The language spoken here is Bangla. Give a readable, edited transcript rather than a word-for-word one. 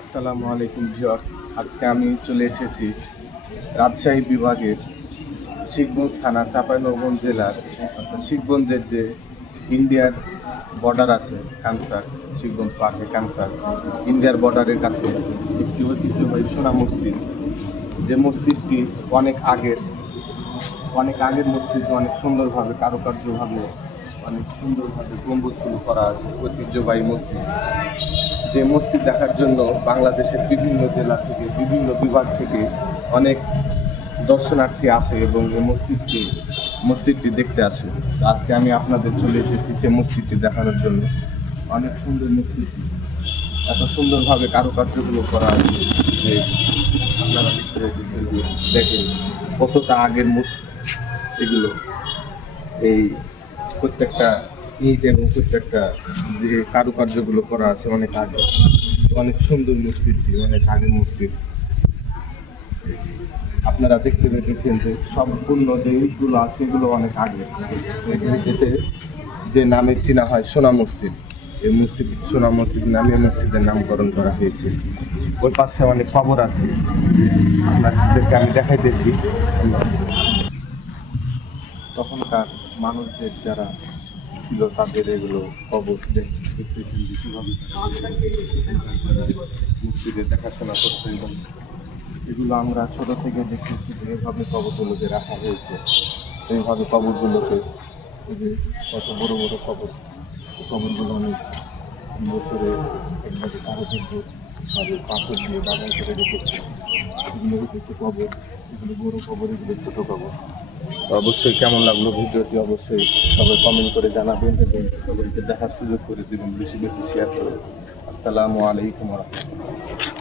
আসসালামু আলাইকুম ভিউয়ার্স। আজকে আমি চলে এসেছি রাজশাহী বিভাগের শিবগঞ্জ থানা চাঁপাইনবাবগঞ্জ জেলার অর্থাৎ শিবগঞ্জের যে ইন্ডিয়ার বর্ডার আছে কানসার, শিবগঞ্জ পার্কে কানসার ইন্ডিয়ার বর্ডারের কাছে একটি ঐতিহ্যবাহী সোনা মসজিদ। যে মসজিদটি অনেক আগের মসজিদ, অনেক সুন্দরভাবে কারুকার্যভাবে অনেক সুন্দরভাবে গম্বুজগুলো করা আছে। ঐতিহ্যবাহী মসজিদ, যে মসজিদ দেখার জন্য বাংলাদেশের বিভিন্ন জেলা থেকে, বিভিন্ন বিভাগ থেকে অনেক দর্শনার্থী আসে এবং এই মসজিদটি দেখতে আসে। তো আজকে আমি আপনাদের চলে এসেছি সে মসজিদটি দেখানোর জন্য। অনেক সুন্দর মসজিদটি, এত সুন্দরভাবে কারুকার্যগুলো করা আছে যে আপনারা দেখতে পেয়েছেন যে দেখেন কতটা আগের এগুলো। এই প্রত্যেকটা ইট এবং প্রত্যেকটা যে কারুকার্যগুলো করা আছে অনেক আগে। অনেক সুন্দর মসজিদটি, অনেক আগের মসজিদ। আপনারা দেখতে পেয়েছেন যে সম্পূর্ণ যে ইটগুলো আছে এগুলো অনেক আগে হয়েছে, যে নামে চেনা হয় সোনা মসজিদ। এই মসজিদ সোনা মসজিদ নামে মসজিদের নামকরণ করা হয়েছে। ওই পাশে অনেক কবর আছে, আপনাদেরকে আমি দেখাইতেছি। তখনকার মানুষদের যারা ছিল তাদের এগুলো কবর দেখতেছেন যে কীভাবে মসজিদে দেখাশোনা করতে, এবং এগুলো আমরা ছোট থেকে দেখতেছি যে এইভাবে কবরগুলোকে রাখা হয়েছে। এইভাবে কবরগুলোকে, এই যে কত বড় বড় কবর, কবরগুলো অনেক বছরে একবারে কারুকার্যভাবে পাথর দিয়ে বাগান করে রেখেছে। এগুলো হচ্ছে কবর, এগুলো বড় কবর, এগুলো ছোট কবর। তো অবশ্যই কেমন লাগলো ভিডিওটি অবশ্যই সবাই কমেন্ট করে জানাবেন এবং সবাইকে দেখার সুযোগ করে দেবেন, বেশি বেশি শেয়ার করুন। আসসালামু আলাইকুম ওয়া রাহমাতুল্লাহ।